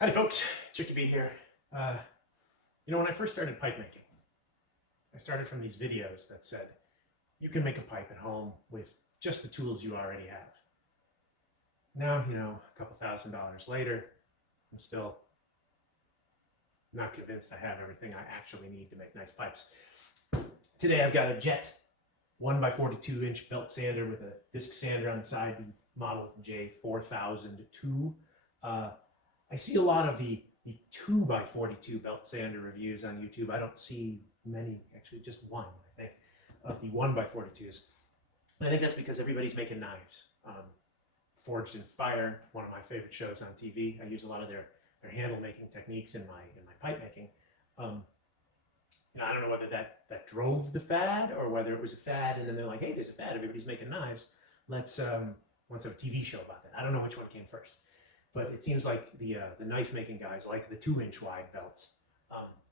Howdy folks, CherkyB here. When I first started pipe making, I started from these videos that said, you can make a pipe at home with just the tools you already have. Now, a couple $1,000s later, I'm still not convinced I have everything I actually need to make nice pipes. Today I've got a Jet 1x42 inch belt sander with a disc sander on the side, the model J-4002. I see a lot of the 2x42 belt sander reviews on YouTube. I don't see many, actually just one, I think, of the 1x42s. And I think that's because everybody's making knives. Forged in Fire, one of my favorite shows on TV. I use a lot of their handle making techniques in my pipe making. I don't know whether that drove the fad or whether it was a fad and then they're like, hey, there's a fad, everybody's making knives. Let's have a TV show about that. I don't know which one came first. But it seems like the knife making guys like the 2-inch wide belts.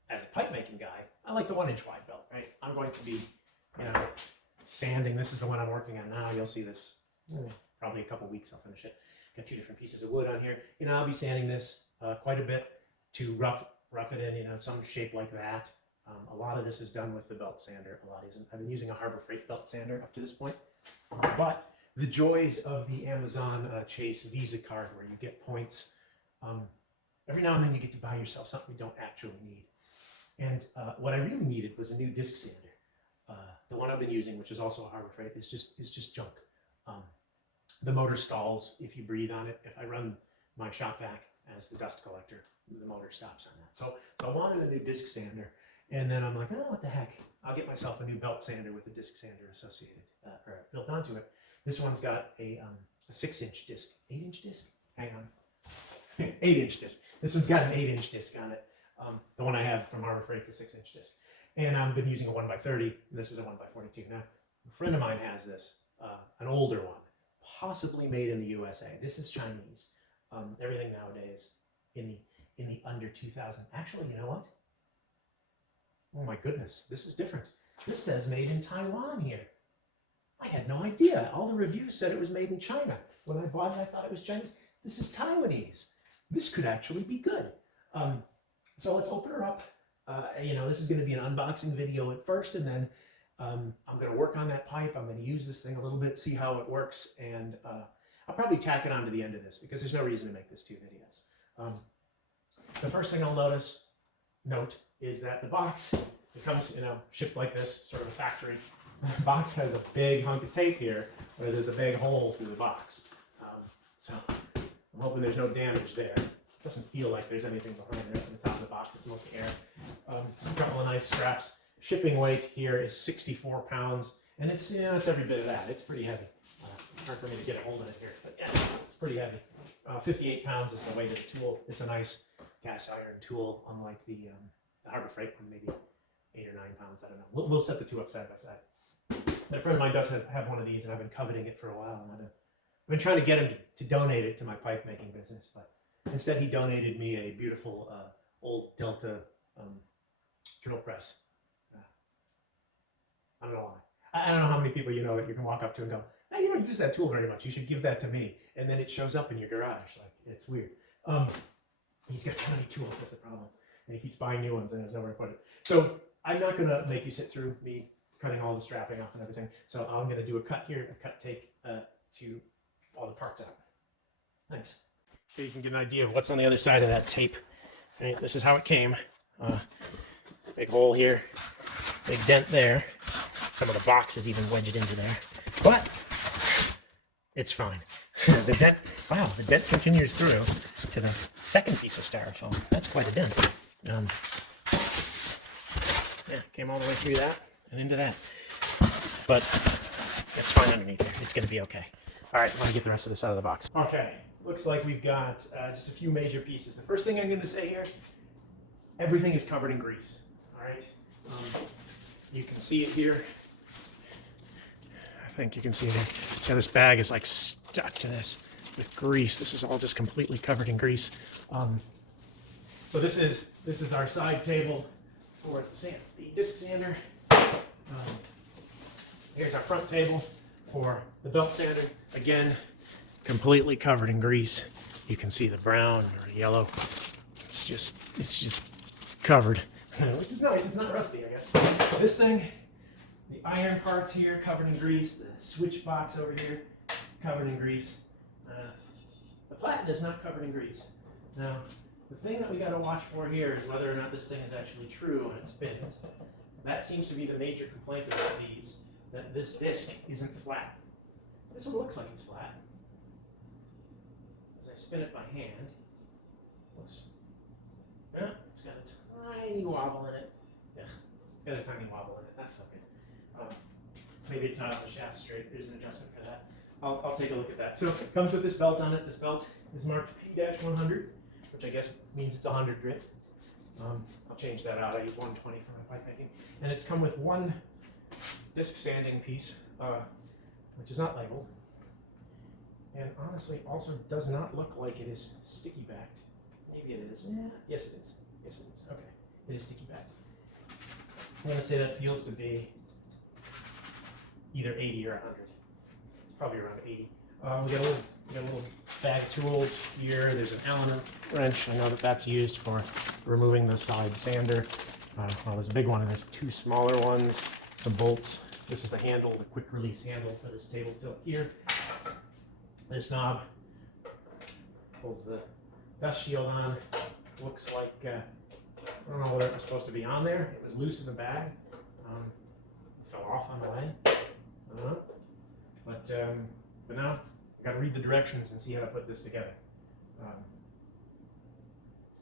As a pipe making guy, I like the 1-inch wide belt, right? I'm going to be, sanding. This is the one I'm working on now. You'll see this probably a couple weeks. I'll finish it. Got 2 different pieces of wood on here. I'll be sanding this quite a bit to rough it in, some shape like that. A lot of this is done with the belt sander. A lot isn't. I've been using a Harbor Freight belt sander up to this point, but the joys of the Amazon Chase Visa card where you get points. Every now and then you get to buy yourself something you don't actually need. And what I really needed was a new disc sander. The one I've been using, which is also a Harbor Freight, is just junk. The motor stalls if you breathe on it. If I run my shop vac as the dust collector, the motor stops on that. So I wanted a new disc sander. And then I'm like, oh, what the heck? I'll get myself a new belt sander with a disc sander associated or built onto it. This one's got a 6-inch disc. 8-inch disc? Hang on. 8-inch disc. This one's got an 8-inch disc on it. The one I have from Harbor Freight's a 6-inch disc. And I've been using a 1x30. This is a 1x42. Now, a friend of mine has this, an older one, possibly made in the USA. This is Chinese. Everything nowadays in the under 2000. Actually, you know what? Oh my goodness, this is different. This says made in Taiwan here. I had no idea. All the reviews said it was made in China. When I bought it, I thought it was Chinese. This is Taiwanese. This could actually be good. So let's open her up. This is going to be an unboxing video at first, and then I'm going to work on that pipe. I'm going to use this thing a little bit, see how it works, and I'll probably tack it on to the end of this because there's no reason to make this 2 videos. The first thing I'll note is that the box, it comes, shipped like this, sort of a factory. The box has a big hunk of tape here where there's a big hole through the box. So I'm hoping there's no damage there. It doesn't feel like there's anything behind there from the top of the box. It's mostly air. A couple of nice straps. Shipping weight here is 64 pounds, and it's every bit of that. It's pretty heavy. Hard for me to get a hold of it here, but yeah, it's pretty heavy. 58 pounds is the weight of the tool. It's a nice cast iron tool, unlike the Harbor Freight one, maybe 8 or 9 pounds. I don't know. We'll set the two up side by side. But a friend of mine does have one of these, and I've been coveting it for a while. And I've been trying to get him to donate it to my pipe making business, but instead he donated me a beautiful old Delta drill press. I don't know why. I don't know how many people that you can walk up to and go, hey, you don't use that tool very much. You should give that to me. And then it shows up in your garage. Like, it's weird. He's got too many tools. That's the problem. And he keeps buying new ones and has nowhere to put it. So I'm not going to make you sit through me cutting all the strapping off and everything. So I'm going to do a cut here, a cut take to all the parts out. Thanks. So you can get an idea of what's on the other side of that tape. Right, this is how it came. Big hole here, big dent there. Some of the box is even wedged into there, but it's fine. The dent continues through to the second piece of styrofoam. That's quite a dent. Yeah, came all the way through that and into that. But it's fine underneath there. It's going to be okay. All right, let me get the rest of this out of the box. Okay, looks like we've got just a few major pieces. The first thing I'm going to say here, everything is covered in grease. All right, you can see it here. I think you can see it here. See how this bag is like stuck to this with grease. This is all just completely covered in grease. So this is our side table for the disc sander. Here's our front table for the belt sander. Again, completely covered in grease. You can see the brown or yellow just covered, which is nice. It's not rusty, I guess. This thing, the iron parts here covered in grease, the switch box over here covered in grease. The platen is not covered in grease. Now, the thing that we got to watch for here is whether or not this thing is actually true when it spins. That seems to be the major complaint about these, that this disc isn't flat. This one looks like it's flat. As I spin it by hand, looks, yeah, it's got a tiny wobble in it. Yeah, it's got a tiny wobble in it. That's okay. Maybe it's not on the shaft straight. There's an adjustment for that. I'll take a look at that. So it comes with this belt on it. This belt is marked P-100, which I guess means it's 100 grit. I'll change that out. I use 120 for my pipe making. And it's come with one disc sanding piece, which is not labeled. And honestly, also does not look like it is sticky backed. Maybe it is. Yeah. Yes, it is. Yes, it is. Okay. It is sticky backed. I'm going to say that feels to be either 80 or 100. It's probably around 80. We got a little bag of tools here. There's an Allen wrench. I know that that's used for removing the side sander. Well, there's a big one and there's two smaller ones. Some bolts. This is the handle, the quick release handle for this table tilt here. This knob pulls the dust shield on. Looks like, I don't know what it was supposed to be on there. It was loose in the bag. It fell off on the way. But now I've got to read the directions and see how to put this together.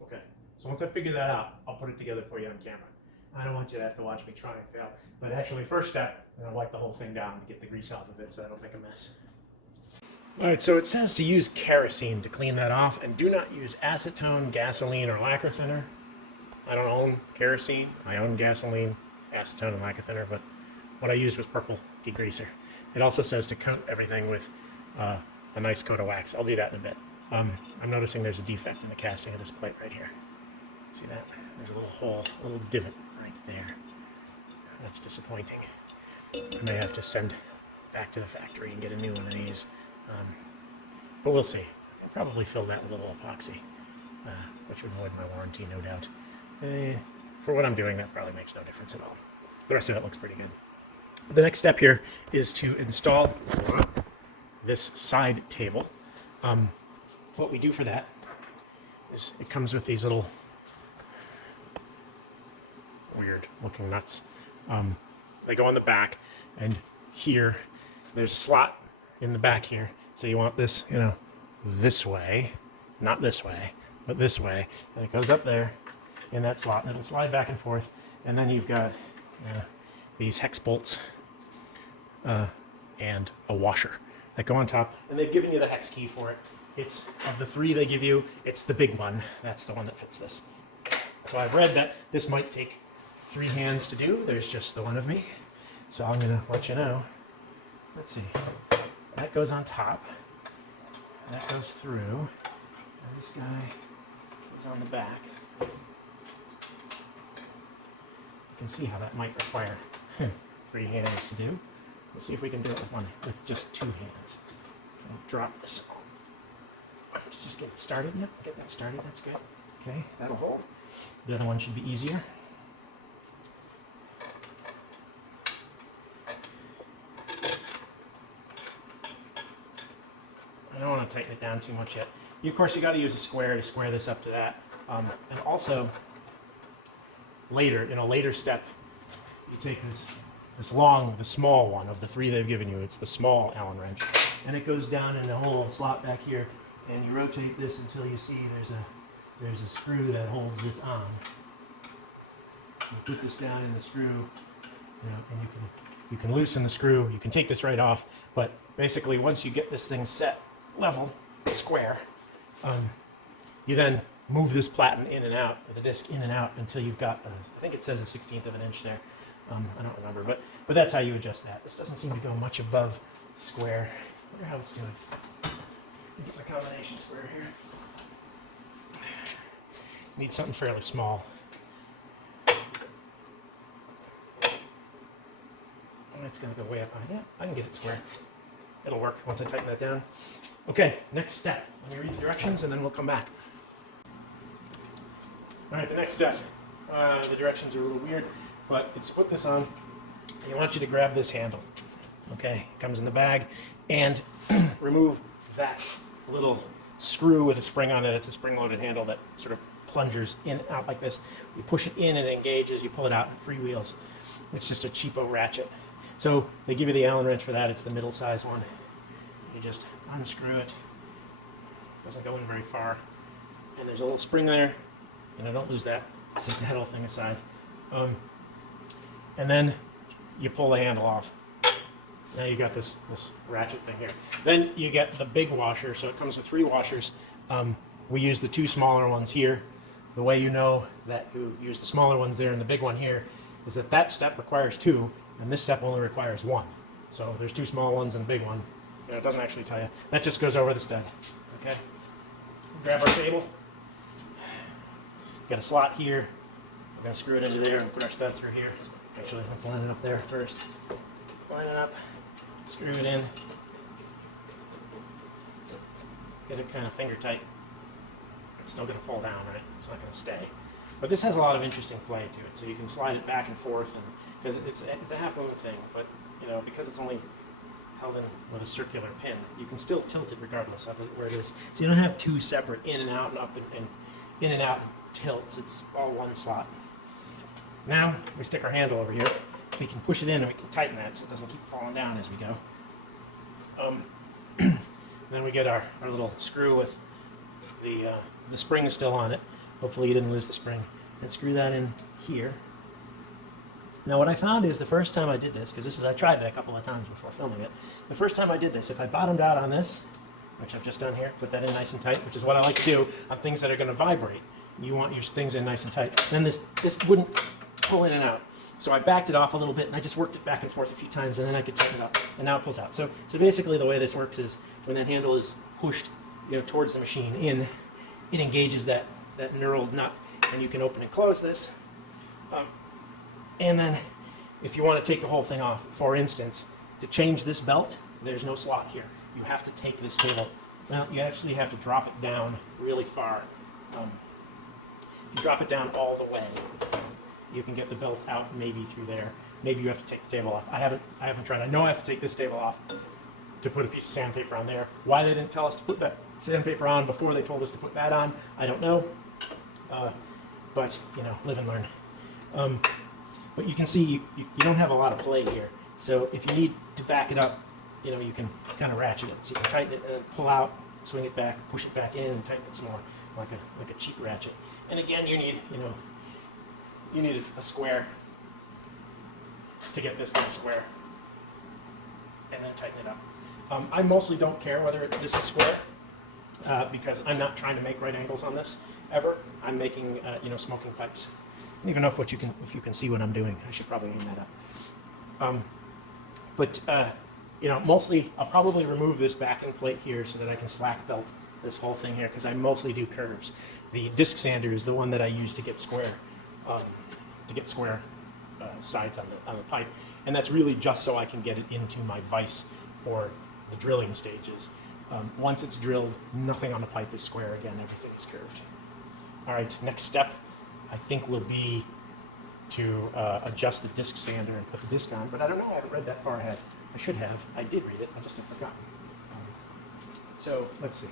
Okay, so once I figure that out, I'll put it together for you on camera. I don't want you to have to watch me try and fail. But actually, first step, I'm going to wipe the whole thing down to get the grease off of it so I don't make a mess. All right, so it says to use kerosene to clean that off, and do not use acetone, gasoline, or lacquer thinner. I don't own kerosene. I own gasoline, acetone, and lacquer thinner, but what I used was purple degreaser. It also says to coat everything with a nice coat of wax. I'll do that in a bit. I'm noticing there's a defect in the casting of this plate right here. See that? There's a little hole, a little divot right there. That's disappointing. I may have to send back to the factory and get a new one of these. But we'll see. I'll probably fill that with a little epoxy, which would void my warranty, no doubt. For what I'm doing, that probably makes no difference at all. The rest of it looks pretty good. The next step here is to install this side table. What we do for that is it comes with these little weird looking nuts. They go on the back, and here there's a slot in the back here. So you want this, this way, not this way, but this way. And it goes up there in that slot, and it'll slide back and forth. And then you've got these hex bolts and a washer that go on top. And they've given you the hex key for it. It's, of the three they give you, it's the big one. That's the one that fits this. So I've read that this might take 3 hands to do. There's just the one of me. So I'm going to let you know. Let's see. That goes on top. That goes through. And this guy goes on the back. You can see how that might require 3 hands to do. Let's see if we can do it with just 2 hands. If I drop this, I have to just get it started. Yep, get that started. That's good. Okay, that'll hold. The other one should be easier. I don't want to tighten it down too much yet. Of course, you got to use a square to square this up to that. And also, later, in a later step, you take the small one of the 3 they've given you. It's the small Allen wrench, and it goes down in the whole slot back here. And you rotate this until you see there's a screw that holds this on. You put this down in the screw, and you can loosen the screw. You can take this right off, but basically once you get this thing set level, square, you then move this platen in and out, or the disc in and out, until you've got, I think it says a 1/16 of an inch there. I don't remember, but that's how you adjust that. This doesn't seem to go much above square. I wonder how it's doing. Let me get my combination square here. Need something fairly small. And it's going to go way up on it. Yeah, I can get it square. It'll work once I tighten that down. Okay, next step. Let me read the directions and then we'll come back. All right, the next step. The directions are a little weird, but it's put this on. I want you to grab this handle. Okay, it comes in the bag, and remove that little screw with a spring on it. It's a spring-loaded handle that sort of plungers in and out like this. You push it in and it engages, you pull it out, and it freewheels. It's just a cheapo ratchet. So they give you the Allen wrench for that. It's the middle size one. You just unscrew it. Doesn't go in very far. And there's a little spring there. And I don't lose that. Set that whole thing aside. And then you pull the handle off. Now you got this ratchet thing here. Then you get the big washer. So it comes with 3 washers. We use the 2 smaller ones here. The way you know that you use the smaller ones there and the big one here is that that step requires 2, and this step only requires 1. So there's 2 small ones and a big one. It doesn't actually tell you. That just goes over the stud. Okay. Grab our table. Got a slot here. We're going to screw it into there and put our stud through here. Actually, let's line it up there first. Line it up. Screw it in. Get it kind of finger tight. It's still going to fall down, right? It's not going to stay. But this has a lot of interesting play to it, so you can slide it back and forth, and because it's a half moon thing, but because it's only held in with a circular pin, you can still tilt it regardless of where it is. So you don't have 2 separate in and out and up and in and out tilts. It's all one slot. Now we stick our handle over here. We can push it in and we can tighten that so it doesn't keep falling down as we go. Then we get our little screw with the spring is still on it. Hopefully you didn't lose the spring. And screw that in here. Now what I found is the first time I did this, because I tried it a couple of times before filming it. The first time I did this, if I bottomed out on this, which I've just done here, put that in nice and tight, which is what I like to do on things that are going to vibrate. You want your things in nice and tight. Then this wouldn't pull in and out. So I backed it off a little bit and I just worked it back and forth a few times, and then I could tighten it up, and now it pulls out. So basically the way this works is when that handle is pushed towards the machine in, it engages that knurled nut, and you can open and close this. And then if you want to take the whole thing off, for instance, to change this belt, there's no slot here. You have to take this table. Well, you actually have to drop it down really far. If you drop it down all the way, you can get the belt out maybe through there. Maybe you have to take the table off. I haven't tried. I know I have to take this table off to put a piece of sandpaper on there. Why they didn't tell us to put that sandpaper on before they told us to put that on, I don't know. But live and learn. But you can see you don't have a lot of play here. So if you need to back it up, you can kind of ratchet it. So you can tighten it and then pull out, swing it back, push it back in, and tighten it some more, like a cheap ratchet. And again, you need a square to get this thing square, and then tighten it up. I mostly don't care whether this is square because I'm not trying to make right angles on this ever. I'm making smoking pipes. I don't even know if you can see what I'm doing. I should probably aim that up. But mostly I'll probably remove this backing plate here so that I can slack belt this whole thing here, because I mostly do curves. The disc sander is the one that I use to get square sides on the pipe, and that's really just so I can get it into my vise for the drilling stages. Once it's drilled, nothing on the pipe is square again. Everything is curved. All right, next step I think will be to adjust the disc sander and put the disc on, but I don't know. I haven't read that far ahead. I should have. I did read it. I just have forgotten. So let's see.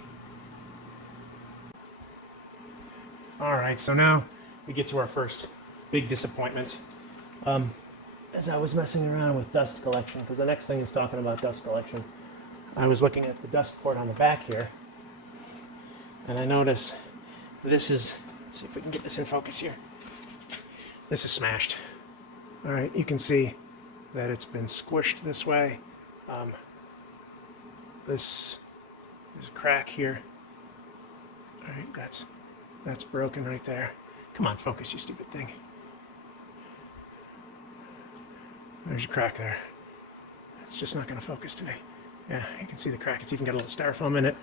All right, so now we get to our first big disappointment. As I was messing around with dust collection, because the next thing is talking about dust collection, I was looking at the dust port on the back here, and I notice this is, let's see if we can get this in focus here. This is smashed. All right, you can see that it's been squished this way. There's a crack here. All right, that's broken right there. Come on, focus, you stupid thing. There's a crack there. It's just not going to focus today. Yeah, you can see the crack. It's even got a little styrofoam in it.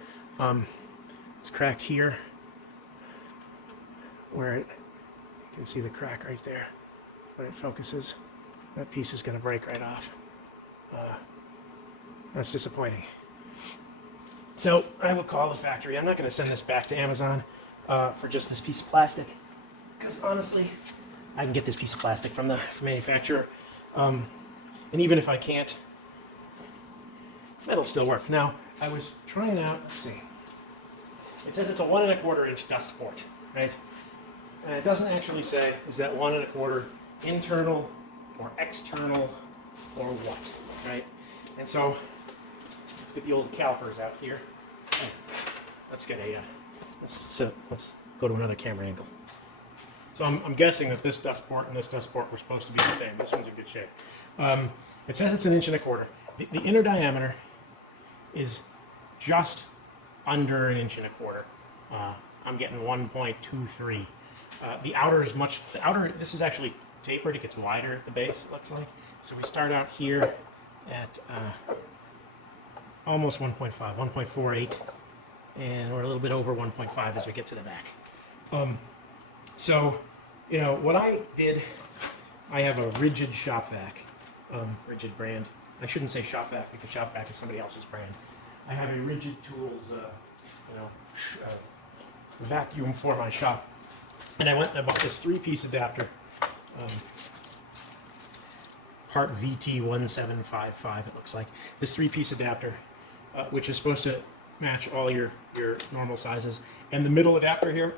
It's cracked here, where you can see the crack right there. When it focuses, that piece is going to break right off. That's disappointing. So I will call the factory. I'm not going to send this back to Amazon for just this piece of plastic. because honestly, I can get this piece of plastic from the manufacturer. And even if I can't, that'll still work. Now, I was trying out, let's see. It says it's a 1 1/4 inch dust port, right? And it doesn't actually say, is that 1 1/4 internal or external or what, right? And so, let's get the old calipers out here. Let's get a, let's go to another camera angle. So I'm guessing that this dust port and this dust port were supposed to be the same. This one's in good shape. It says it's 1 1/4 inch. The inner diameter is just under 1 1/4 inch. I'm getting 1.23. The outer is this is actually tapered. It gets wider at the base, it looks like. So we start out here at almost 1.5, 1.48, and we're a little bit over 1.5 as we get to the back. So, you know, what I did, I have a Rigid shop vac, Rigid brand. I shouldn't say shop vac because shop vac is somebody else's brand. I have a Rigid Tools, vacuum for my shop. And I bought this 3-piece adapter, part VT1755 it looks like. This 3-piece adapter, which is supposed to match all your normal sizes. And the middle adapter here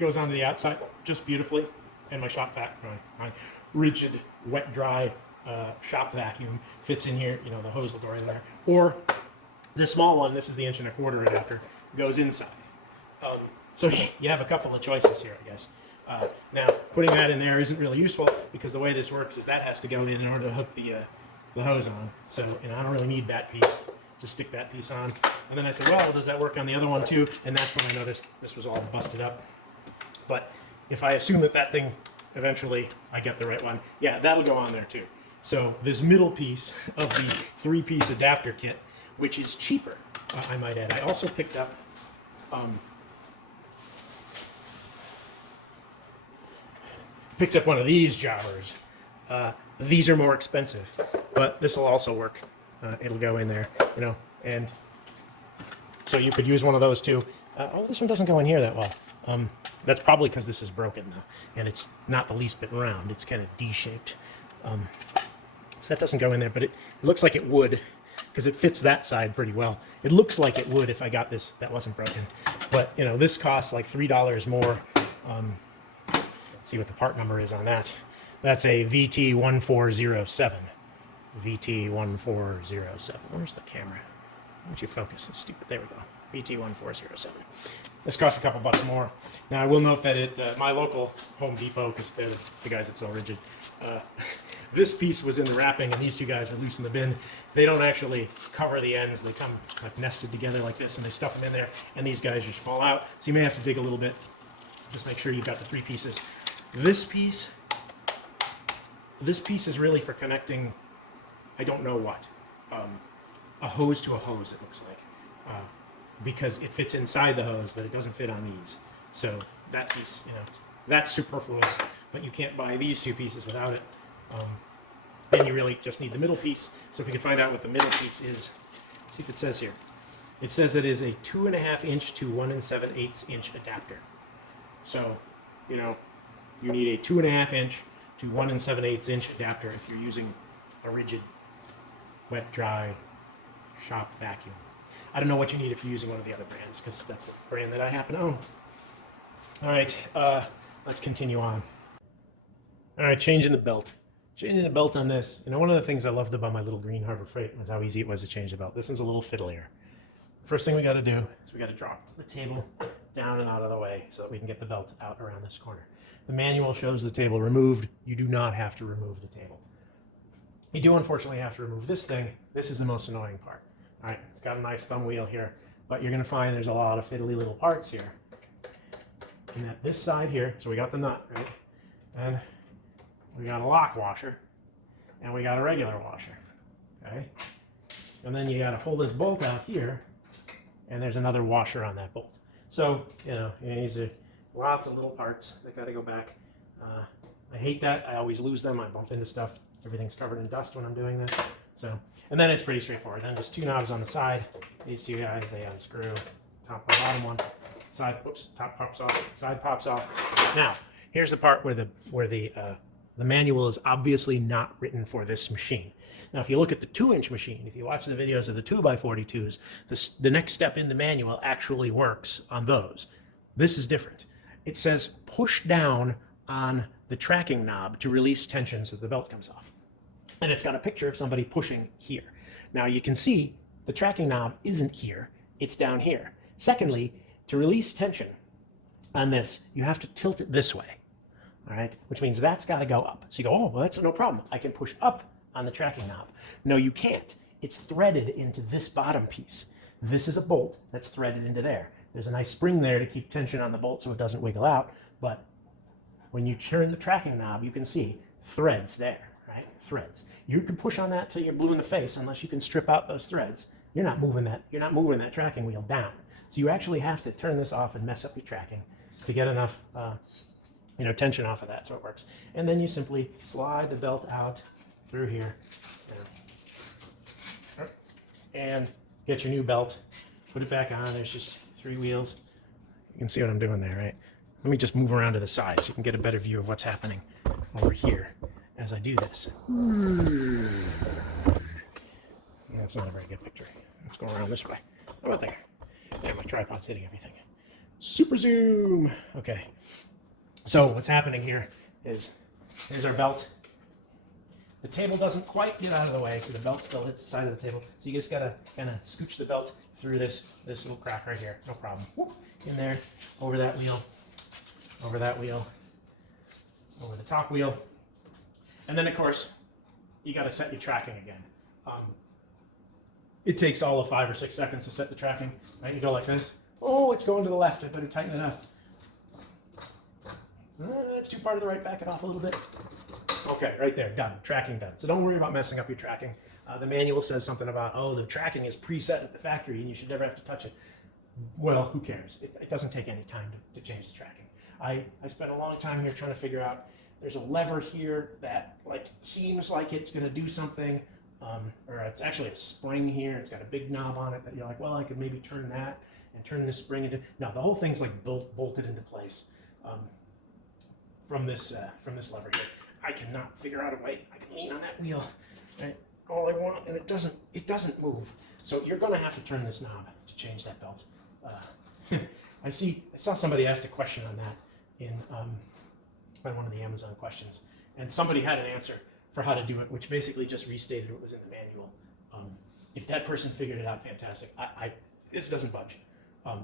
goes onto the outside just beautifully. And my shop vac, my Rigid wet dry shop vacuum fits in here. You know, the hose will go in there. Or the small one, this is the 1 1/4 inch adapter, goes inside. So you have a couple of choices here, I guess. Now, putting that in there isn't really useful because the way this works is that has to go in order to hook the hose on. So, you know, I don't really need that piece. Just stick that piece on. And then I said, well, does that work on the other one too? And that's when I noticed this was all busted up. But if I assume that thing, eventually I get the right one, yeah, that'll go on there too. So this middle piece of the 3-piece adapter kit, which is cheaper, I might add. I also picked up one of these jobbers. These are more expensive, but this will also work. It'll go in there, you know, and so you could use one of those too. Oh, this one doesn't go in here that well. That's probably because this is broken though, and it's not the least bit round. It's kind of D-shaped. So that doesn't go in there, but it looks like it would because it fits that side pretty well. It looks like it would if I got this that wasn't broken, but you know, this costs like $3 more. See what the part number is on that. That's a VT1407. VT1407. Where's the camera? Why don't you focus? It's stupid. There we go. VT1407. This costs a couple bucks more. Now I will note that at my local Home Depot, because they're the guys that sell Rigid, this piece was in the wrapping and these two guys are loose in the bin. They don't actually cover the ends. They come like nested together like this and they stuff them in there and these guys just fall out. So you may have to dig a little bit. Just make sure you've got the 3 pieces. This piece is really for connecting, I don't know what, a hose to a hose, it looks like, because it fits inside the hose, but it doesn't fit on these. So that piece, you know, that's superfluous, but you can't buy these 2 pieces without it. Then you really just need the middle piece. So if we can find out what the middle piece is, see if it says here. It says that it is a 2.5 inch to 1 7/8 inch adapter. So, you know, you need a 2.5 inch to 1 7/8 inch adapter if you're using a Rigid wet dry shop vacuum. I don't know what you need if you're using one of the other brands because that's the brand that I happen to own. All right, let's continue on. All right, changing the belt. Changing the belt on this. You know, one of the things I loved about my little green Harbor Freight was how easy it was to change the belt. This one's a little fiddlier. First thing we got to do is we got to drop the table down and out of the way so that we can get the belt out around this corner. The manual shows the table removed. You do not have to remove the table. You do unfortunately have to remove this thing. This is the most annoying part. All right, it's got a nice thumb wheel here, but you're gonna find there's a lot of fiddly little parts here. And that this side here, so we got the nut, right? And we got a lock washer, and we got a regular washer, okay? And then you gotta pull this bolt out here, and there's another washer on that bolt. So, you know, these are lots of little parts that got to go back. I hate that. I always lose them. I bump into stuff. Everything's covered in dust when I'm doing this. So, and then it's pretty straightforward. Then just 2 knobs on the side. These 2 guys, they unscrew. Top and bottom one. Side, whoops, top pops off. Side pops off. Now, here's the part where the manual is obviously not written for this machine. Now, if you look at the 2-inch machine, if you watch the videos of the 2x42s, the next step in the manual actually works on those. This is different. It says push down on the tracking knob to release tension so the belt comes off. And it's got a picture of somebody pushing here. Now you can see the tracking knob isn't here, it's down here. Secondly, to release tension on this, you have to tilt it this way, all right? Which means that's got to go up. So you go, oh, well, that's no problem. I can push up on the tracking knob. No, you can't. It's threaded into this bottom piece. This is a bolt that's threaded into there. There's a nice spring there to keep tension on the bolt so it doesn't wiggle out, but when you turn the tracking knob, you can see threads there, right? Threads. You can push on that till you're blue in the face unless you can strip out those threads. You're not moving that tracking wheel down. So you actually have to turn this off and mess up your tracking to get enough tension off of that so it works. And then you simply slide the belt out through here and get your new belt, put it back on. There's just 3 wheels. You can see what I'm doing there, right? Let me just move around to the side so you can get a better view of what's happening over here as I do this. That's not a very good picture. Let's go around this way. How about there? Yeah, my tripod's hitting everything. Super zoom. Okay. So what's happening here is here's our belt. The table doesn't quite get out of the way, so the belt still hits the side of the table. So you just gotta kind of scooch the belt through this little crack right here. No problem. Whoop. In there, over that wheel, over that wheel, over the top wheel. And then of course, you gotta set your tracking again. It takes all of 5 or 6 seconds to set the tracking, right? You go like this. Oh, it's going to the left. I better tighten it up. It's too far to the right. Back it off a little bit. Okay, right there. Done. Tracking done. So don't worry about messing up your tracking. The manual says something about, oh, the tracking is preset at the factory and you should never have to touch it. Well, who cares? It doesn't take any time to change the tracking. I spent a long time here trying to figure out, there's a lever here that seems like it's going to do something. Or it's actually a spring here. It's got a big knob on it that you're like, well, I could maybe turn that and turn this spring into. No, the whole thing's bolted into place from this lever here. I cannot figure out a way. I can lean on that wheel, right? All I want, and it doesn't move. So you're going to have to turn this knob to change that belt. I saw somebody asked a question on that in one of the Amazon questions, and somebody had an answer for how to do it, which basically just restated what was in the manual. If that person figured it out, fantastic. This doesn't budge.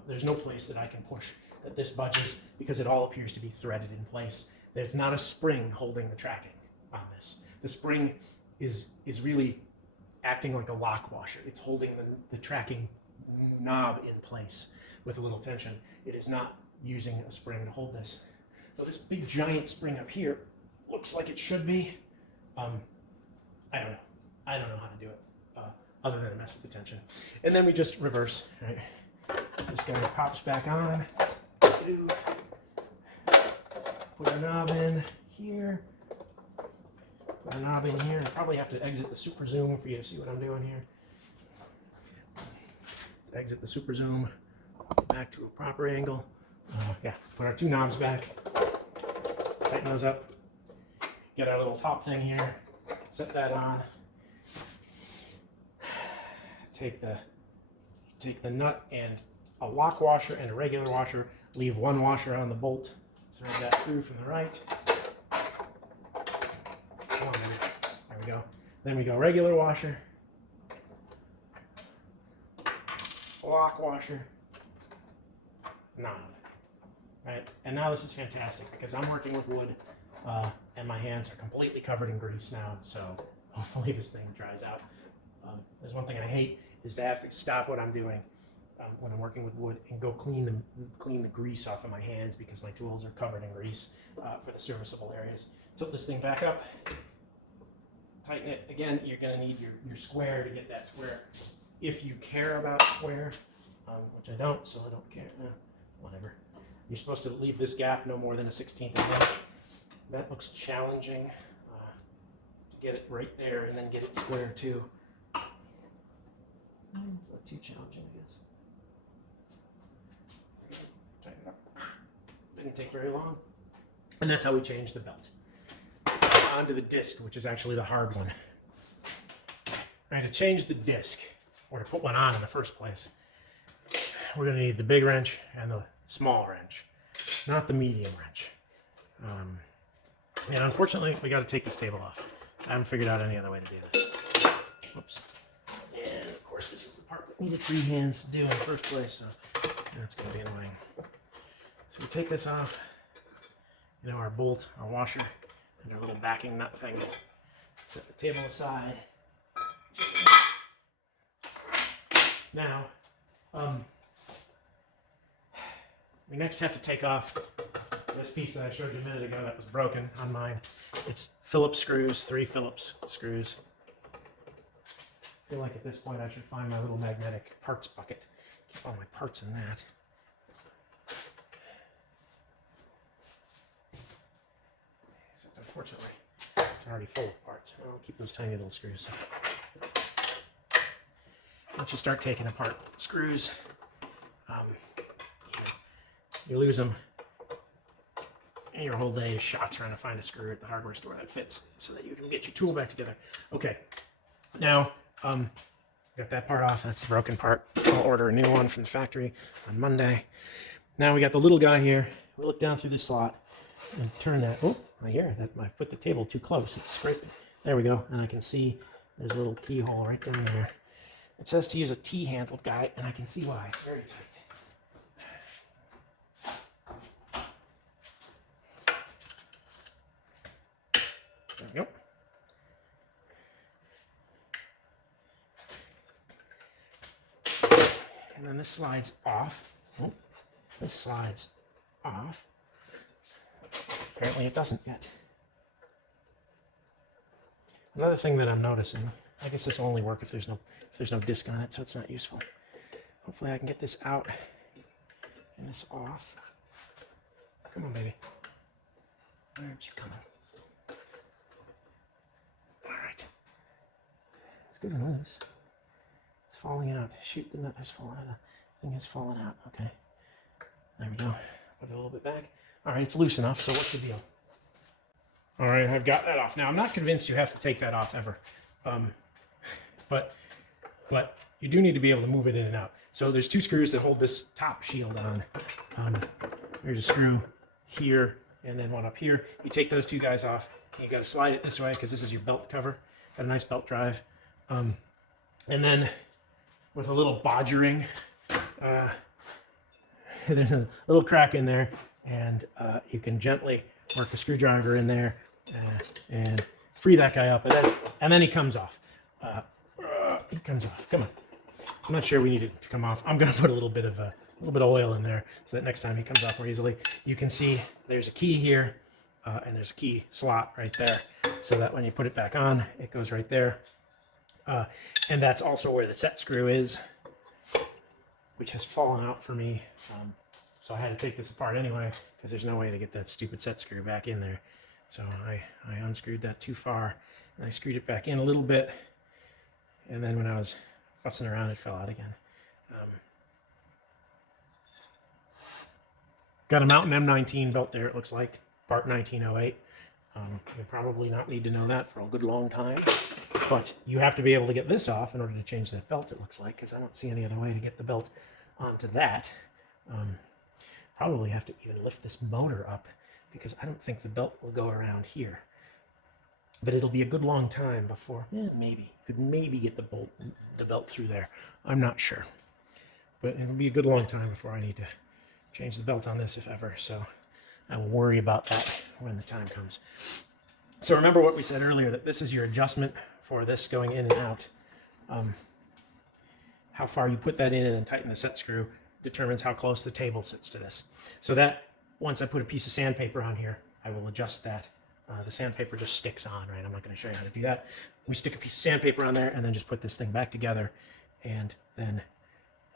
There's no place that I can push that this budges because it all appears to be threaded in place. There's not a spring holding the tracking on this. The spring is really acting like a lock washer. It's holding the tracking knob in place with a little tension. It is not using a spring to hold this. So this big giant spring up here looks like it should be. I don't know. I don't know how to do it other than mess with the tension. And then we just reverse. Right? This guy pops back on. Put a knob in here. Put a knob in here. I probably have to exit the super zoom for you to see what I'm doing here. Let's exit the super zoom back to a proper angle. Yeah, put our 2 knobs back. Tighten those up. Get our little top thing here, set that on. Take the nut and a lock washer and a regular washer. Leave 1 washer on the bolt. Thread that through from the right. There we go. Then we go regular washer, lock washer, knob. Right, and now this is fantastic because I'm working with wood. And my hands are completely covered in grease now, so hopefully this thing dries out. There's one thing I hate is to have to stop what I'm doing when I'm working with wood and go clean the grease off of my hands because my tools are covered in grease for the serviceable areas. Tilt this thing back up, tighten it. Again, you're going to need your square to get that square. If you care about square, which I don't, so I don't care. Whatever. You're supposed to leave this gap no more than a 1/16 of an inch. That looks challenging to get it right there and then get it square too. It's not too challenging, I guess. Tighten it up. Didn't take very long. And that's how we change the belt. Onto the disc, which is actually the hard one. All right, to change the disc, or to put one on in the first place, we're going to need the big wrench and the small wrench, not the medium wrench. And unfortunately, we got to take this table off. I haven't figured out any other way to do this. Whoops. And of course, this is the part that needed 3 hands to do in the first place, so that's going to be annoying. So we take this off, you know, our bolt, our washer, and our little backing nut thing. Set the table aside. Now, we next have to take off this piece that I showed you a minute ago that was broken on mine. It's Phillips screws, 3 Phillips screws. I feel like at this point I should find my little magnetic parts bucket. Keep all my parts in that. Except unfortunately, it's already full of parts. I'll keep those tiny little screws. Once you start taking apart screws, you lose them, and your whole day is shot trying to find a screw at the hardware store that fits so that you can get your tool back together. Okay, now got that part off. That's the broken part. I'll order a new one from the factory on Monday. Now we got the little guy here. We look down through the slot and turn that. Oh, I hear that I put the table too close. It's scraping. There we go, and I can see there's a little keyhole right down there. It says to use a T-handled guy, and I can see why. It's very tight. There we go. And then this slides off. Oh, this slides off. Apparently it doesn't yet. Another thing that I'm noticing, I guess this will only work if there's no disc on it, so it's not useful. Hopefully I can get this out and this off. Come on, baby. Where aren't you coming? All right. It's good and loose. It's falling out. Shoot, the nut has fallen out. The thing has fallen out. Okay. There we go. Put it a little bit back. All right, it's loose enough, so what's the deal? All right, I've got that off. Now, I'm not convinced you have to take that off ever. But you do need to be able to move it in and out. So there's 2 screws that hold this top shield on. There's a screw here and then one up here. You take those 2 guys off. And you got to slide it this way because this is your belt cover. Got a nice belt drive. And then with a little bodgering, there's a little crack in there, and you can gently work a screwdriver in there and free that guy up, and then he comes off. He comes off. Come on. I'm not sure we need it to come off. I'm going to put a little bit of oil in there so that next time he comes off more easily. You can see there's a key here, and there's a key slot right there, so that when you put it back on, it goes right there. And that's also where the set screw is, which has fallen out for me. So I had to take this apart anyway, because there's no way to get that stupid set screw back in there. So I unscrewed that too far, and I screwed it back in a little bit, and then when I was fussing around, it fell out again. Got a Mountain M19 belt there, it looks like, part 1908. You probably not need to know that for a good long time, but you have to be able to get this off in order to change that belt, it looks like, because I don't see any other way to get the belt onto that. Probably have to even lift this motor up, because I don't think the belt will go around here. But it'll be a good long time before, maybe, could maybe get the belt through there. I'm not sure. But it'll be a good long time before I need to change the belt on this, if ever, so I will worry about that when the time comes. So remember what we said earlier, that this is your adjustment for this going in and out. How far you put that in and then tighten the set screw determines how close the table sits to this. So that, once I put a piece of sandpaper on here, I will adjust that. The sandpaper just sticks on, right? I'm not going to show you how to do that. We stick a piece of sandpaper on there and then just put this thing back together, and then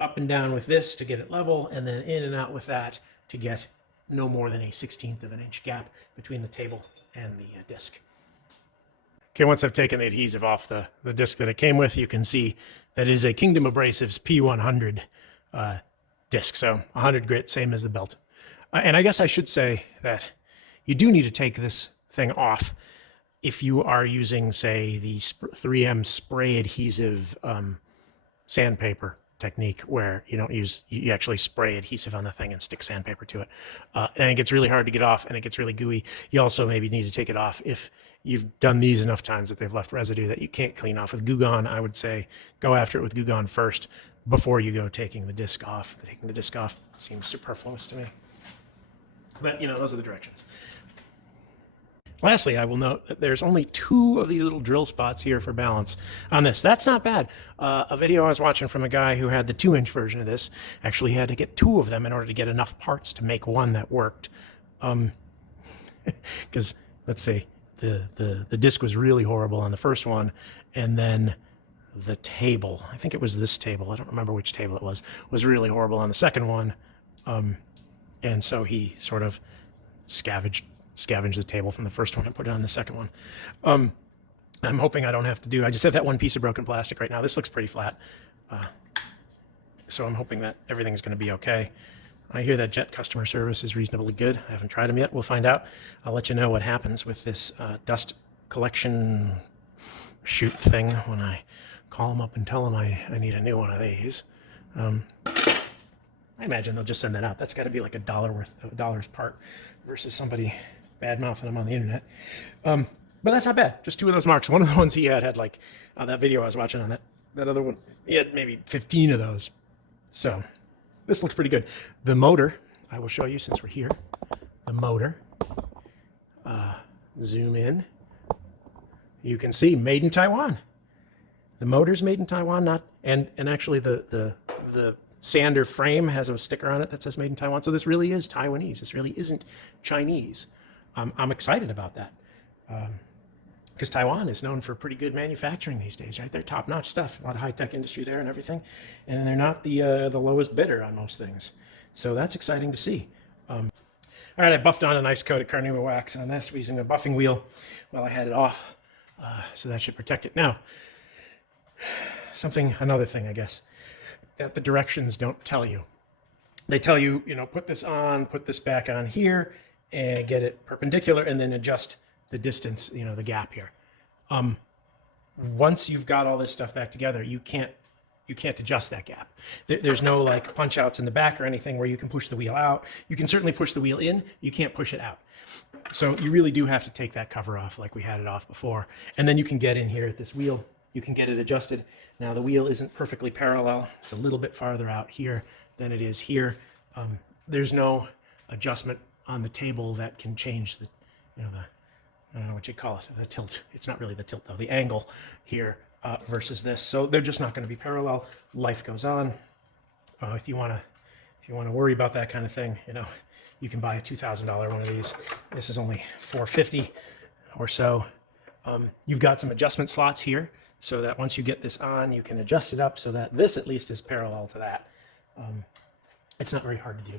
up and down with this to get it level, and then in and out with that to get no more than a 1/16 of an inch gap between the table and the disc. Okay, once I've taken the adhesive off the disc that it came with, you can see that it is a Kingdom Abrasives P100 disc, so 100 grit, same as the belt. And I guess I should say that You do need to take this thing off if you are using, say, the 3M spray adhesive sandpaper technique, where you don't use, you actually spray adhesive on the thing and stick sandpaper to it. And it gets really hard to get off, and it gets really gooey. You also maybe need to take it off if you've done these enough times that they've left residue that you can't clean off with Goo Gone. I would say go after it with Goo Gone first before you go taking the disc off. Taking the disc off seems superfluous to me. But, you know, those are the directions. Lastly, I will note that there's only 2 of these little drill spots here for balance on this. That's not bad. A video I was watching from a guy who had the 2-inch version of this actually had to get 2 of them in order to get enough parts to make one that worked. Because, let's see, the disc was really horrible on the first one, and then the table, I think it was this table, I don't remember which table it was really horrible on the second one. And so he sort of scavenged the table from the first one and put it on the second one. I'm hoping I don't have to do, I just have that one piece of broken plastic right now. This looks pretty flat. So I'm hoping that everything's going to be okay. I hear that Jet customer service is reasonably good. I haven't tried them yet. We'll find out. I'll let you know what happens with this dust collection chute thing when I call them up and tell them I need a new one of these. I imagine they'll just send that out. That's got to be like $1 part versus somebody bad mouthing them on the internet. But that's not bad. Just 2 of those marks. One of the ones he had like that video I was watching on that other one. He had maybe 15 of those. So this looks pretty good. The motor, I will show you since we're here. The motor. Zoom in. You can see made in Taiwan. The motor's made in Taiwan, not and actually the sander frame has a sticker on it that says made in Taiwan. So this really is Taiwanese. This really isn't Chinese. I'm excited about that. Because Taiwan is known for pretty good manufacturing these days, right? They're top-notch stuff. A lot of high-tech industry there and everything. And they're not the lowest bidder on most things. So that's exciting to see. All right, I buffed on a nice coat of carnauba wax on this using a buffing wheel while I had it off. So that should protect it. Now, another thing, I guess, that the directions don't tell you. They tell you, you know, put this on, put this back on here, and get it perpendicular, and then adjust the distance, you know, the gap here. Once you've got all this stuff back together, you can't adjust that gap. There's no like punch outs in the back or anything where you can push the wheel out. You can certainly push the wheel in, you can't push it out. So you really do have to take that cover off like we had it off before. And then you can get in here at this wheel, you can get it adjusted. Now the wheel isn't perfectly parallel. It's a little bit farther out here than it is here. There's no adjustment on the table that can change the, you know, I don't know what you call it, the tilt. It's not really the tilt though, the angle here versus this. So they're just not going to be parallel. Life goes on. If you want to worry about that kind of thing, you know, you can buy a $2,000 one of these. This is only $450 or so. You've got some adjustment slots here so that once you get this on, you can adjust it up so that this at least is parallel to that. It's not very hard to do.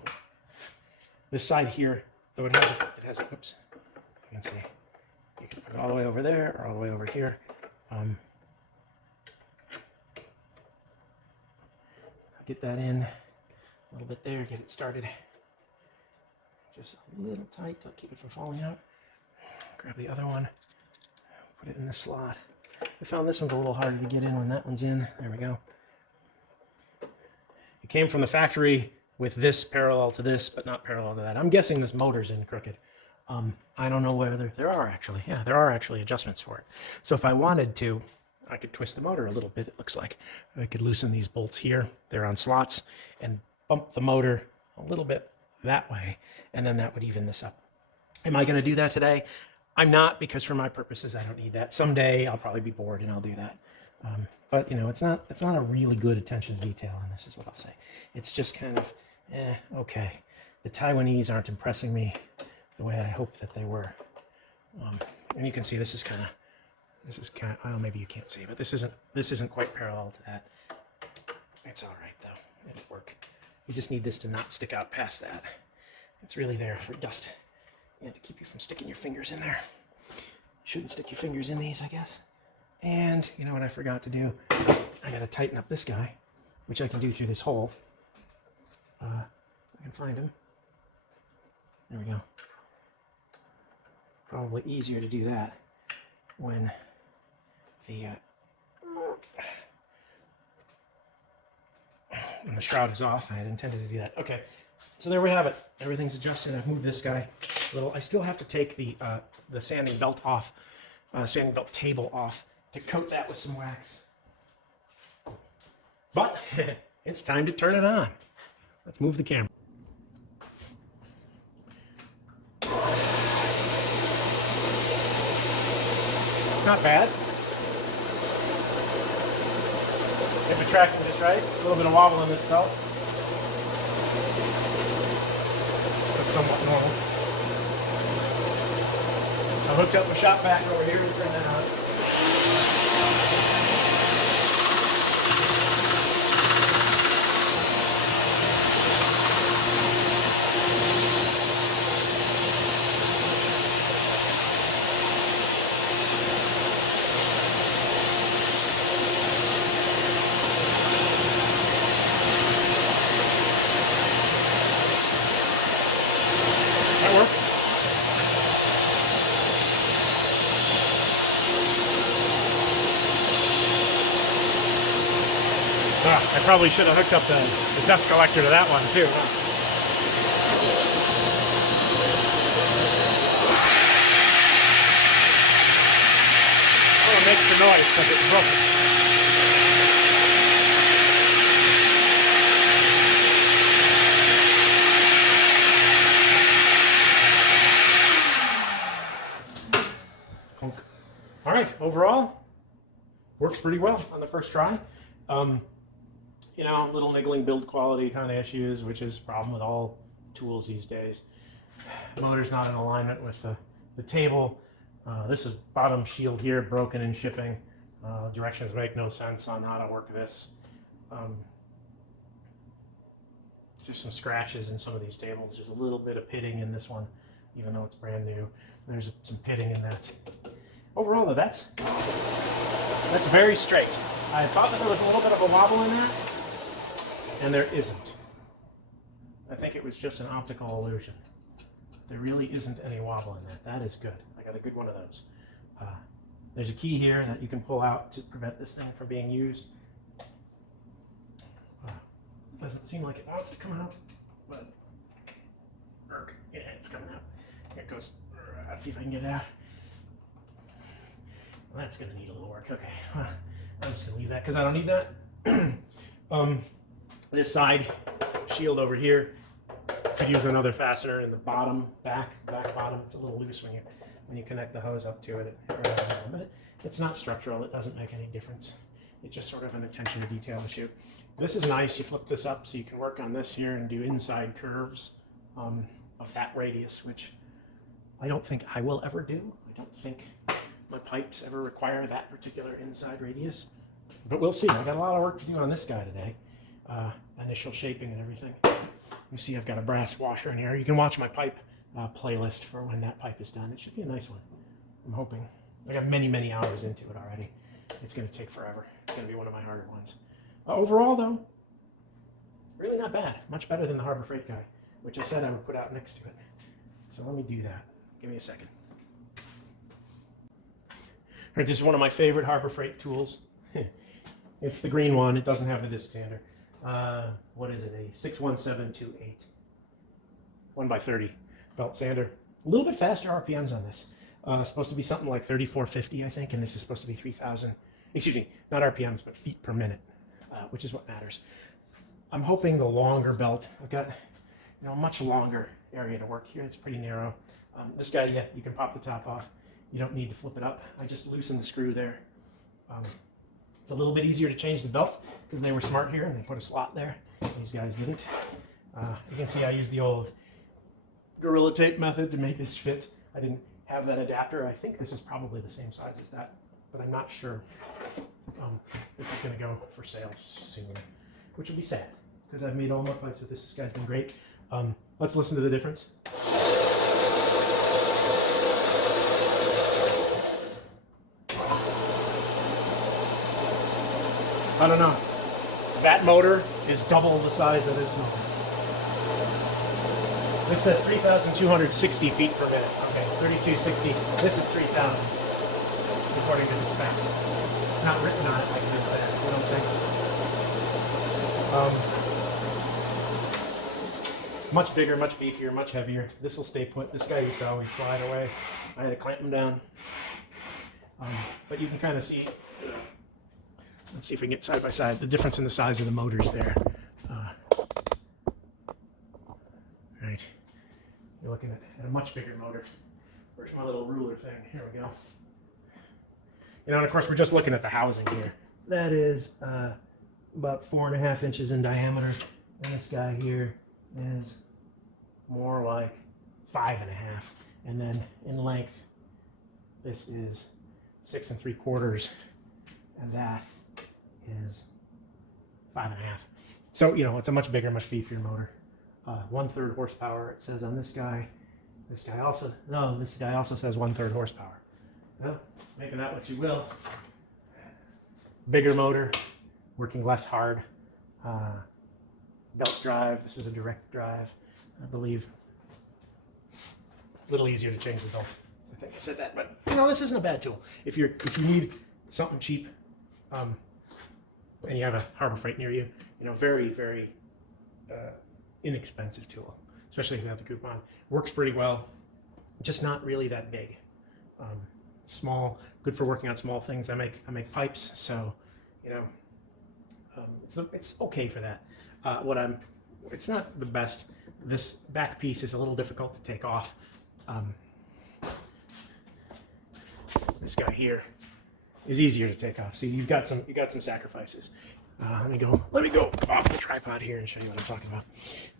This side here, though it has a, oops, you can see, you can put it all the way over there or all the way over here. Get that in a little bit there, get it started. Just a little tight to keep it from falling out. Grab the other one, put it in the slot. I found this one's a little harder to get in when that one's in. There we go. It came from the factory with this parallel to this, but not parallel to that. I'm guessing this motor's in crooked. I don't know whether there are actually adjustments for it. So if I wanted to, I could twist the motor a little bit, it looks like. I could loosen these bolts here, they're on slots, and bump the motor a little bit that way, and then that would even this up. Am I going to do that today? I'm not, because for my purposes, I don't need that. Someday I'll probably be bored and I'll do that. But you know, it's not a really good attention to detail, and this is what I'll say. It's just kind of, okay. The Taiwanese aren't impressing me the way I hoped that they were. And you can see this is kind of, well, maybe you can't see, but this isn't quite parallel to that. It's all right though, it'll work. You just need this to not stick out past that. It's really there for dust, to keep you from sticking your fingers in there. You shouldn't stick your fingers in these, I guess. And you know what I forgot to do? I gotta tighten up this guy, which I can do through this hole. I can find him. There we go. Probably easier to do that when the shroud is off. I had intended to do that. Okay, so there we have it. Everything's adjusted. I've moved this guy a little. I still have to take the sanding belt off, sanding belt table off to coat that with some wax. But it's time to turn it on. Let's move the camera. Not bad. If the tracking is right, a little bit of wobble in this belt. That's somewhat normal. I hooked up my shop vac over here to turn that on. I probably should have hooked up the dust collector to that one too. Oh, it makes the noise because it's broken. All right, overall, works pretty well on the first try. You know, little niggling build quality kind of issues, which is a problem with all tools these days. Motor's not in alignment with the table. This is bottom shield here, broken in shipping. Directions make no sense on how to work this. There's some scratches in some of these tables. There's a little bit of pitting in this one, even though it's brand new. There's some pitting in that. Overall, though, that's very straight. I thought that there was a little bit of a wobble in that, and there isn't. I think it was just an optical illusion. There really isn't any wobble in that. That is good. I got a good one of those. There's a key here that you can pull out to prevent this thing from being used. Doesn't seem like it wants to come out, but yeah, it's coming out. Here it goes. Let's see if I can get it out. Well, that's going to need a little work. Okay, I'm just going to leave that because I don't need that. This side shield over here could use another fastener in the bottom, back bottom. It's a little loose when you connect the hose up to it. But it's not structural. It doesn't make any difference. It's just sort of an attention to detail issue. This is nice. You flip this up so you can work on this here and do inside curves of that radius, which I don't think I will ever do. I don't think my pipes ever require that particular inside radius. But we'll see. I got a lot of work to do on this guy today. Initial shaping and everything. You see I've got a brass washer in here. You can watch my pipe playlist for when that pipe is done. It should be a nice one. I'm hoping. I got many hours into it already. It's going to take forever. It's going to be one of my harder ones. Overall, though, really not bad. Much better than the Harbor Freight guy, which I said I would put out next to it. So let me do that. Give me a second. All right, this is one of my favorite Harbor Freight tools. It's the green one. It doesn't have the disc sander. What is it? A 61728. 1x30 belt sander. A little bit faster RPMs on this. Supposed to be something like 3450, I think, and this is supposed to be 3000. Excuse me, not RPMs, but feet per minute, which is what matters. I'm hoping the longer belt. I've got, a much longer area to work here. It's pretty narrow. This guy, yeah, you can pop the top off. You don't need to flip it up. I just loosened the screw there. It's a little bit easier to change the belt because they were smart here and they put a slot there. These guys didn't. You can see I used the old Gorilla Tape method to make this fit. I didn't have that adapter. I think this is probably the same size as that, but I'm not sure. This is going to go for sale soon, which will be sad because I've made all my pipes with this. This guy's been great. Let's listen to the difference. I don't know. That motor is double the size of this motor. This says 3,260 feet per minute. Okay, 3260. This is 3,000, according to the specs. It's not written on it like this, I don't think. Much bigger, much beefier, much heavier. This will stay put. This guy used to always slide away. I had to clamp him down. But you can kind of see, let's see if we can get side by side, the difference in the size of the motors there. Right. You're looking at a much bigger motor. Where's my little ruler thing? Here we go. You know, and of course, we're just looking at the housing here. That is about 4.5 inches in diameter. And this guy here is more like 5.5. And then in length, this is 6 3/4. And that is 5.5. So, you know, it's a much bigger, much beefier motor. 1/3 horsepower, it says on this guy. This guy also says 1/3 horsepower. Well, making that what you will. Bigger motor, working less hard. Belt drive, this is a direct drive, I believe. A little easier to change the belt. I think I said that, but you know, this isn't a bad tool. If you need something cheap, and you have a Harbor Freight near you, you know, very, very inexpensive tool, especially if you have the coupon. Works pretty well, just not really that big. Small, good for working on small things. I make pipes, so you know, it's okay for that. It's not the best. This back piece is a little difficult to take off. This guy here is easier to take off. See, you've got some sacrifices. Let me go off the tripod here and show you what I'm talking about.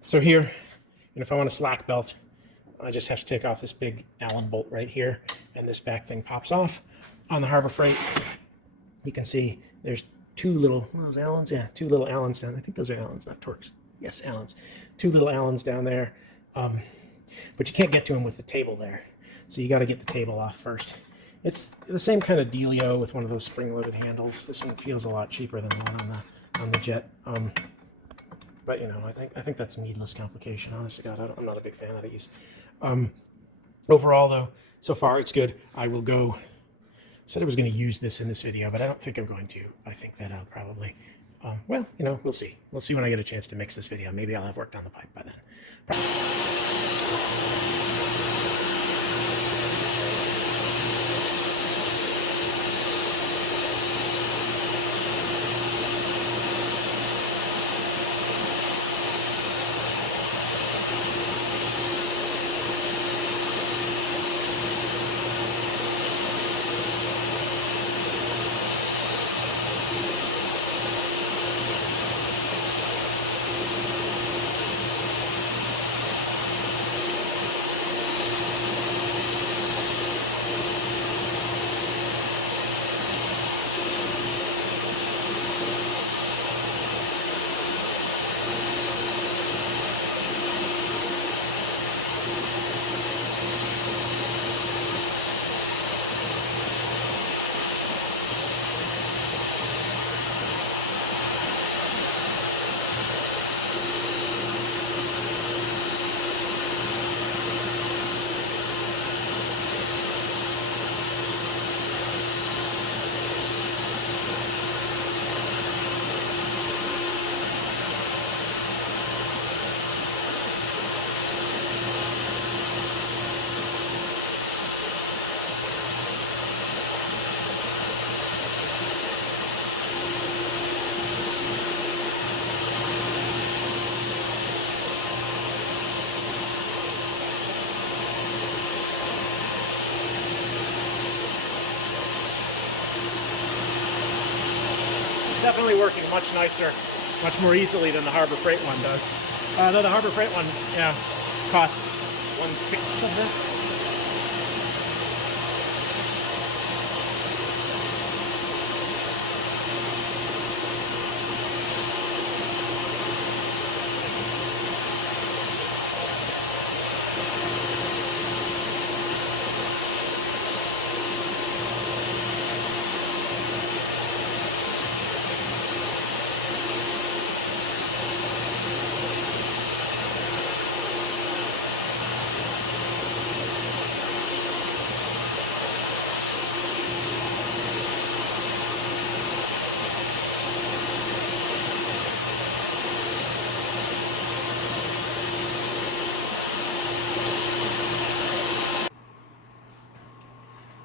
So here, and if I want a slack belt, I just have to take off this big Allen bolt right here, and this back thing pops off. On the Harbor Freight, you can see there's two little Allens. Yeah, two little Allens down. I think those are Allens, not Torx. Yes, Allens. Two little Allens down there. But you can't get to them with the table there, so you got to get the table off first. It's the same kind of dealio with one of those spring-loaded handles. This one feels a lot cheaper than the one on the Jet. But you know, I think that's needless complication. Honestly, God, I'm not a big fan of these. Overall, though, so far it's good. I will go. Said I was going to use this in this video, but I don't think I'm going to. I think that I'll probably. Well, you know, we'll see. We'll see when I get a chance to mix this video. Maybe I'll have worked on the pipe by then. Definitely working much nicer, much more easily than the Harbor Freight one does. Though the Harbor Freight one, yeah, costs 1/6 of this.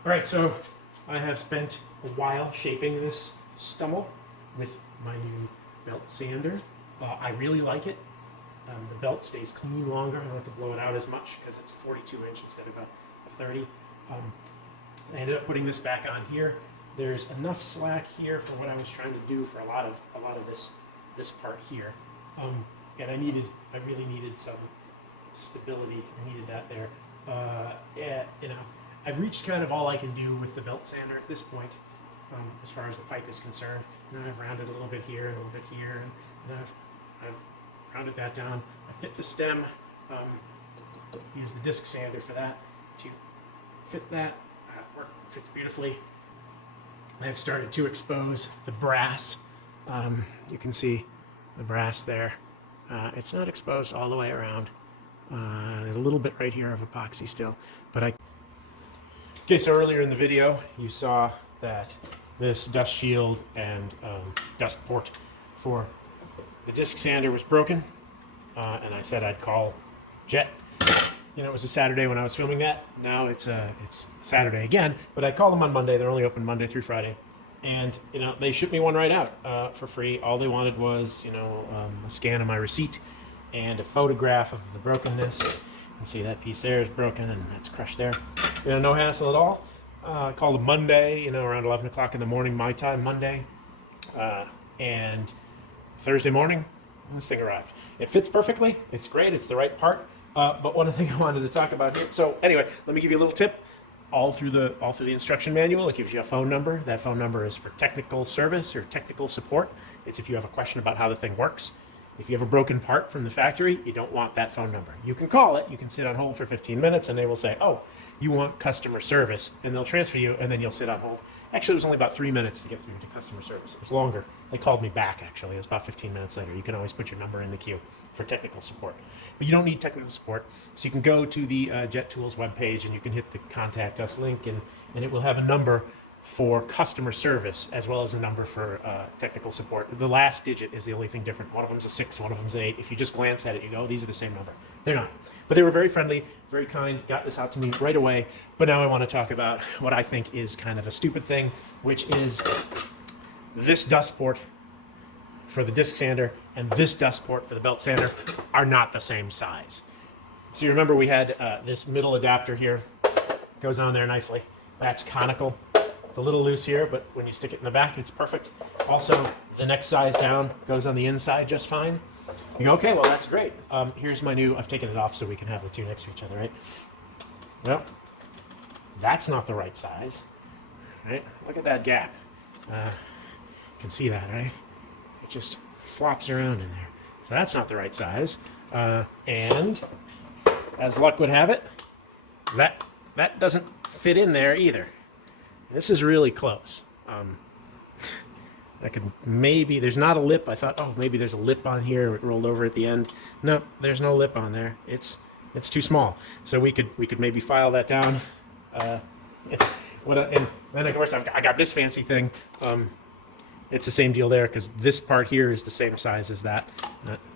All right, so I have spent a while shaping this stummel with my new belt sander. I really like it. The belt stays clean longer. I don't have to blow it out as much because it's a 42-inch instead of a 30. I ended up putting this back on here. There's enough slack here for what I was trying to do for a lot of this part here. And I really needed some stability. I needed that there. Yeah, you know, I've reached kind of all I can do with the belt sander at this point, as far as the pipe is concerned. And I've rounded a little bit here, and a little bit here, and I've rounded that down. I fit the stem, use the disc sander for that to fit that. Fits beautifully. I've started to expose the brass. You can see the brass there. It's not exposed all the way around. There's a little bit right here of epoxy still, but Okay, so earlier in the video, you saw that this dust shield and dust port for the disc sander was broken, and I said I'd call Jet. You know, it was a Saturday when I was filming that. Now it's Saturday again, but I called them on Monday. They're only open Monday through Friday, and you know they shipped me one right out for free. All they wanted was a scan of my receipt and a photograph of the brokenness. You can see that piece there is broken and that's crushed there. You know, no hassle at all. I called them Monday, around 11 o'clock in the morning, my time, Monday, and Thursday morning, this thing arrived. It fits perfectly. It's great. It's the right part. But one thing I wanted to talk about here. So anyway, let me give you a little tip. All through the instruction manual, it gives you a phone number. That phone number is for technical service or technical support. It's if you have a question about how the thing works. If you have a broken part from the factory, you don't want that phone number. You can call it. You can sit on hold for 15 minutes, and they will say, "Oh, you want customer service," and they'll transfer you, and then you'll sit on hold. Actually, it was only about 3 minutes to get through to customer service. It was longer. They called me back, actually. It was about 15 minutes later. You can always put your number in the queue for technical support. But you don't need technical support. So you can go to the Jet Tools webpage, and you can hit the Contact Us link, and it will have a number for customer service as well as a number for technical support. The last digit is the only thing different. One of them's a 6, one of them's an 8. If you just glance at it, you go, oh, these are the same number. They're not. But they were very friendly, very kind, got this out to me right away. But now I want to talk about what I think is kind of a stupid thing, which is this dust port for the disc sander and this dust port for the belt sander are not the same size. So you remember we had this middle adapter here, goes on there nicely. That's conical. It's a little loose here, but when you stick it in the back, it's perfect. Also, the next size down goes on the inside just fine. You go, okay, well, that's great. Here's my new, I've taken it off so we can have the two next to each other, right? Well, that's not the right size, right? Look at that gap. You can see that, right? It just flops around in there. So that's not the right size. And as luck would have it, that doesn't fit in there either. This is really close. I could maybe, there's not a lip. I thought, oh, maybe there's a lip on here. It rolled over at the end. No, there's no lip on there. It's too small. So we could maybe file that down. And then of course I got this fancy thing. It's the same deal there because this part here is the same size as that.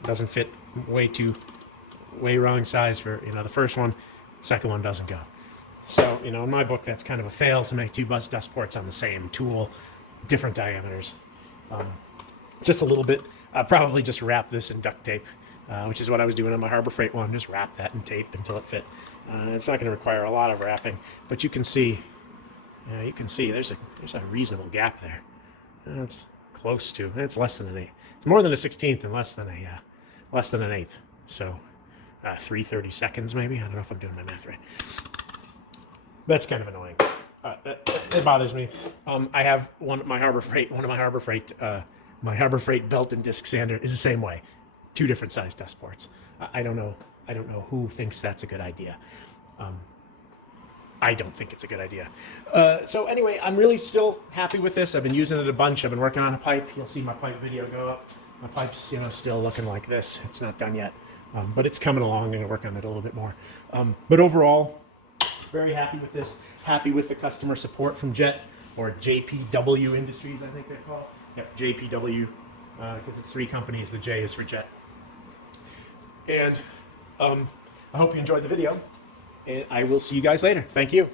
Doesn't fit, way wrong size for the first one. Second one doesn't go. So, in my book, that's kind of a fail to make two bus dust ports on the same tool, different diameters. Just a little bit. I'll probably just wrap this in duct tape, which is what I was doing on my Harbor Freight one. Just wrap that in tape until it fit. It's not going to require a lot of wrapping, but you can see there's a reasonable gap there. It's close to. It's less than an 1/8. It's more than a 16th and less than an 1/8. So 3/32 maybe. I don't know if I'm doing my math right. That's kind of annoying. It bothers me. I have one of my Harbor Freight belt and disc sander is the same way. 2 different size dust ports. I don't know who thinks that's a good idea. I don't think it's a good idea. So anyway, I'm really still happy with this. I've been using it a bunch. I've been working on a pipe. You'll see my pipe video go up. My pipe's still looking like this. It's not done yet, but it's coming along. I'm gonna work on it a little bit more. But overall, very happy with this. Happy with the customer support from Jet, or JPW Industries, I think they're called. Yep, JPW, because it's 3 companies. The J is for Jet. And I hope you enjoyed the video, and I will see you guys later. Thank you.